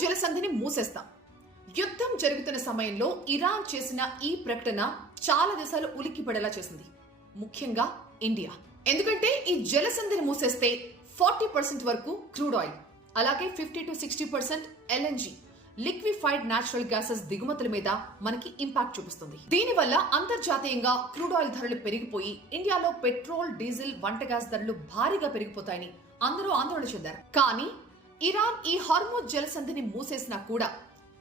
Hormuz జలసంధిని మూసేస్తాం. యుద్ధం జరుగుతున్న సమయంలో ఇరాన్ చేసిన ఈ ప్రకటన చాలా దేశాలు ఉలిక్కిపడేలా చేసింది, ముఖ్యంగా ఇండియా. ఎందుకంటే ఈ జలసంధిని మూసేస్తే 40% వరకు క్రూడ్ ఆయిల్, అలాగే 50 to 60% LNG liquefied natural gases దిగుమతుల మీద మనకి ఇంపాక్ట్ చూపిస్తుంది. దీనివల్ల అంతర్జాతీయంగా క్రూడ్ ఆయిల్ ధరలు పెరిగిపోయి ఇండియాలో పెట్రోల్, డీజిల్, వంట గ్యాస్ ధరలు భారీగా పెరిగిపోతాయని అందరూ ఆందోళన చెందారు. కానీ ఇరాన్ ఈ హార్మోజ్ జలసంధిని మూసేసినా కూడా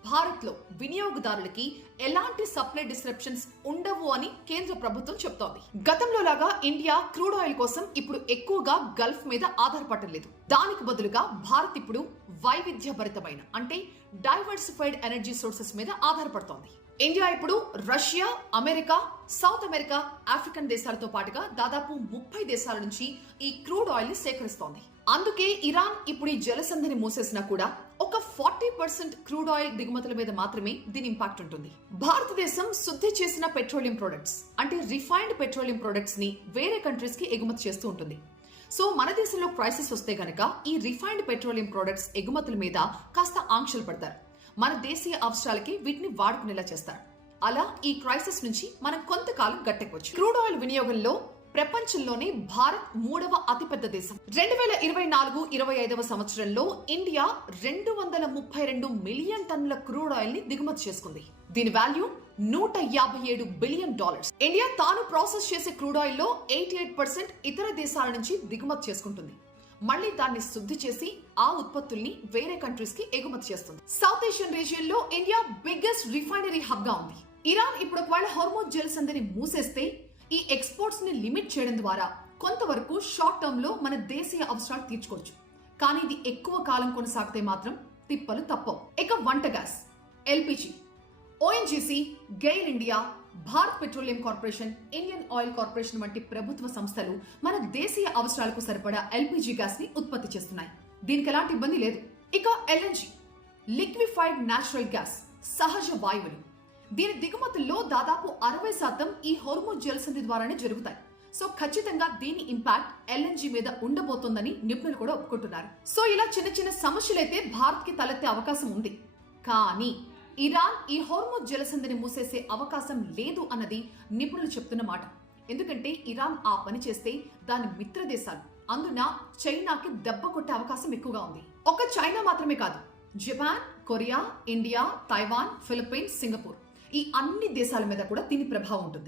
భారత్ లో వినియోగదారులకి ఎలాంటి సప్లై డిస్రప్షన్స్ ఉండవు అని కేంద్ర ప్రభుత్వం చెప్తోంది. గతంలో లాగా ఇండియా క్రూడ్ ఆయిల్ కోసం ఇప్పుడు ఎక్కువగా గల్ఫ్ మీద ఆధారపడటం లేదు. దానికి బదులుగా భారత్ ఇప్పుడు వైవిధ్యభరితమైన అంటే డైవర్సిఫైడ్ ఎనర్జీ సోర్సెస్ మీద ఆధారపడుతోంది. ఇండియా ఇప్పుడు Russia, America, south America, African దేశాలతో పాటుగా దాదాపు 30 దేశాల నుంచి ఈ క్రూడ్ ఆయిల్ ని సేకరిస్తోంది. అందుకే ఇరాన్ ఇప్పుడు ఈ జలసంధిని మూసేసినా కూడా ఒక 40% క్రూడ్ ఆయిల్ దిగుమతుల మీద మాత్రమే దీని ఇంపాక్ట్ ఉంటుంది. భారతదేశం శుద్ధి చేసిన పెట్రోలియం ప్రొడక్ట్స్ అంటే రిఫైన్డ్ పెట్రోలియం ప్రొడక్ట్స్ ని వేరే కంట్రీస్ కి ఎగుమతి చేస్తూ ఉంటుంది. సో మన దేశంలో క్రైసిస్ వస్తే గనక ఈ రిఫైన్డ్ పెట్రోలియం ప్రొడక్ట్స్ ఎగుమతుల మీద కాస్త ఆంక్షలు పడతారు. మన దేశీయ అవసరాలకి వీటిని వాడుకునేలా చేస్తారు. అలా ఈ క్రైసిస్ నుంచి మనం కొంతకాలం గట్టెక్కొచ్చు. క్రూడ్ ఆయిల్ వినియోగంలో ప్రపంచంలోనే భారత్ 3వ అతిపెద్ద దేశం. 2024-25 సంవత్సరంలో ఇండియా 232 మిలియన్ టన్నుల క్రూడ్ ఆయిల్ ని దిగుమతి చేసుకుంది. దీని వాల్యూ $157 బిలియన్. ఇండియా తాను ప్రాసెస్ చేసే క్రూడ్ ఆయిల్ లో 88% ఇతర దేశాల నుంచి దిగుమతి చేసుకుంటుంది. మళ్ళీ దాన్ని శుద్ధి చేసి ఆ ఉత్పత్తుల్ని వేరే కంట్రీస్ కి ఎగుమతి చేస్తుంది. సౌత్ ఏషియన్ రీజియన్ లో ఇండియా బిగ్గెస్ట్ రిఫైనరీ హబ్ గా ఉంది. ఇరాన్ ఇప్పుడు ఒకవేళ హార్మోజ్ జలసంధిని మూసేస్తే ఈ ఎక్స్పోర్ట్స్ ని లిమిట్ చేయడం ద్వారా కొంతవరకు షార్ట్ టర్మ్ లో మన దేశీయ అవసరాలు తీర్చుకోవచ్చు. కానీ ఇది ఎక్కువ కాలం కొనసాగితే మాత్రం తిప్పలు తప్పవు. ఇక వంట gas, LPG, ONGC, GAIL India, Bharat petroleum corporation, Indian oil corporation వంటి ప్రభుత్వ సంస్థలు మన దేశీయ అవసరాలకు సరిపడా ఎల్పిజి గ్యాస్ ని ఉత్పత్తి చేస్తున్నాయి. దీనికి ఎలాంటి ఇబ్బంది లేదు. ఇక ఎల్ఎన్జీ, లిక్విఫైడ్ న్యాచురల్ గ్యాస్, సహజ వాయువులు, దీని దిగుమతుల్లో దాదాపు 60% ఈ హార్మోజ్ జలసంధి ద్వారానే జరుగుతాయి. సో ఖచ్చితంగా దీని ఇంపాక్ట్ ఎల్ఎన్జీ మీద ఉండబోతోందని నిపుణులు కూడా ఒప్పుకుంటున్నారు. సో ఇలా చిన్న చిన్న సమస్యలైతే భారత్ కి తలెత్తే అవకాశం ఉంది. కానీ ఇరాన్ ఈ హార్మోజ్ జలసంధిని మూసేసే అవకాశం లేదు అన్నది నిపుణులు చెప్తున్న మాట. ఎందుకంటే ఇరాన్ ఆ పని చేస్తే దాని మిత్ర దేశాలు అందున చైనాకి దెబ్బ కొట్టే అవకాశం ఎక్కువగా ఉంది. ఒక చైనా మాత్రమే కాదు, Japan, Korea, India, Taiwan, Philippines, Singapore ఈ అన్ని దేశాల మీద కూడా దీని ప్రభావం ఉంటుంది.